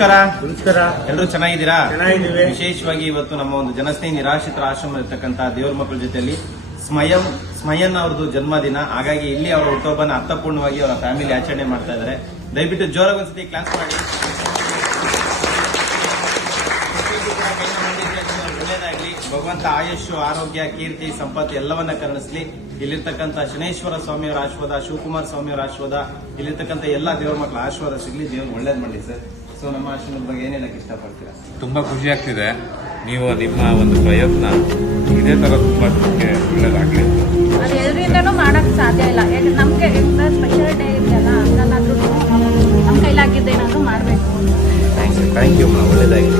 ನಮಸ್ಕಾರ. ನಮಸ್ಕಾರ. ಎಲ್ಲರೂ ಚೆನ್ನಾಗಿದ್ದೀರಾ? ಚೆನ್ನಾಗಿದ್ದೀವಿ. ವಿಶೇಷವಾಗಿ ಇವತ್ತು ನಮ್ಮ ಒಂದು ಜನಸ್ನೇಹಿ ನಿರಾಶ್ರಿತರ ಆಶ್ರಮ ಇರ್ತಕ್ಕಂಥ ದೇವರ ಮಕ್ಕಳ ಜೊತೆಯಲ್ಲಿ ಸ್ಮಯನ್ ಅವ್ರದ್ದು ಜನ್ಮದಿನ. ಹಾಗಾಗಿ ಇಲ್ಲಿ ಅವರ ಹುಟ್ಟುಹಬ್ಬನ ಅರ್ಥಪೂರ್ಣವಾಗಿ ಅವರ ಫ್ಯಾಮಿಲಿ ಆಚರಣೆ ಮಾಡ್ತಾ ಇದ್ದಾರೆ. ದಯವಿಟ್ಟು ಜೋರಾಗಿ ಒಂದ್ಸತಿ ಕ್ಲಾಸ್ ಮಾಡಿ. ಒಳ್ಳೇದಾಗ್ಲಿ. ಭಗವಂತ ಆಯುಷ್, ಆರೋಗ್ಯ, ಕೀರ್ತಿ, ಸಂಪತ್ತು ಎಲ್ಲವನ್ನ ಕರುಣಿಸಲಿ. ಇಲ್ಲಿರ್ತಕ್ಕಂಥ ಶನೇಶ್ವರ ಸ್ವಾಮಿಯವರ ಆಶೀರ್ವಾದ, ಶಿವಕುಮಾರ ಸ್ವಾಮಿಯವರ ಆಶೀರ್ವಾದ, ಇಲ್ಲಿರ್ತಕ್ಕಂಥ ಎಲ್ಲಾ ದೇವರ ಮಕ್ಕಳ ಆಶೀರ್ವಾದ ಸಿಗ್ಲಿ. ದೇವ್ರು ಒಳ್ಳೇದ್ ಮಾಡಿ ಸರ್. ಸೊ ನಮ್ಮ ಆಶ್ರಮದ ಬಗ್ಗೆ ಏನೇನಕ್ಕೆ ಇಷ್ಟಪಡ್ತೀರಾ? ತುಂಬಾ ಖುಷಿ ಆಗ್ತಿದೆ. ನೀವು ನಿಮ್ಮ ಒಂದು ಪ್ರಯತ್ನ ಇದೇ ತರ ತುಂಬಾ ಒಳ್ಳೇದಾಗ್ಲಿ. ಅದು ಎಲ್ರಿಂದನೂ ಮಾಡಕ್ ಸಾಧ್ಯ ಇಲ್ಲ. ನಮ್ಗೆ ಸ್ಪೆಷಲ್ ಡೇ ಇದೆಯಲ್ಲ, ಅದನ್ನಾದ್ರೂ ನಮ್ಮ ಕೈಲಾಗಿದ್ದೇನಾದ್ರೂ ಮಾಡಬೇಕು. Thank you. ಒಳ್ಳೇದಾಗಿ.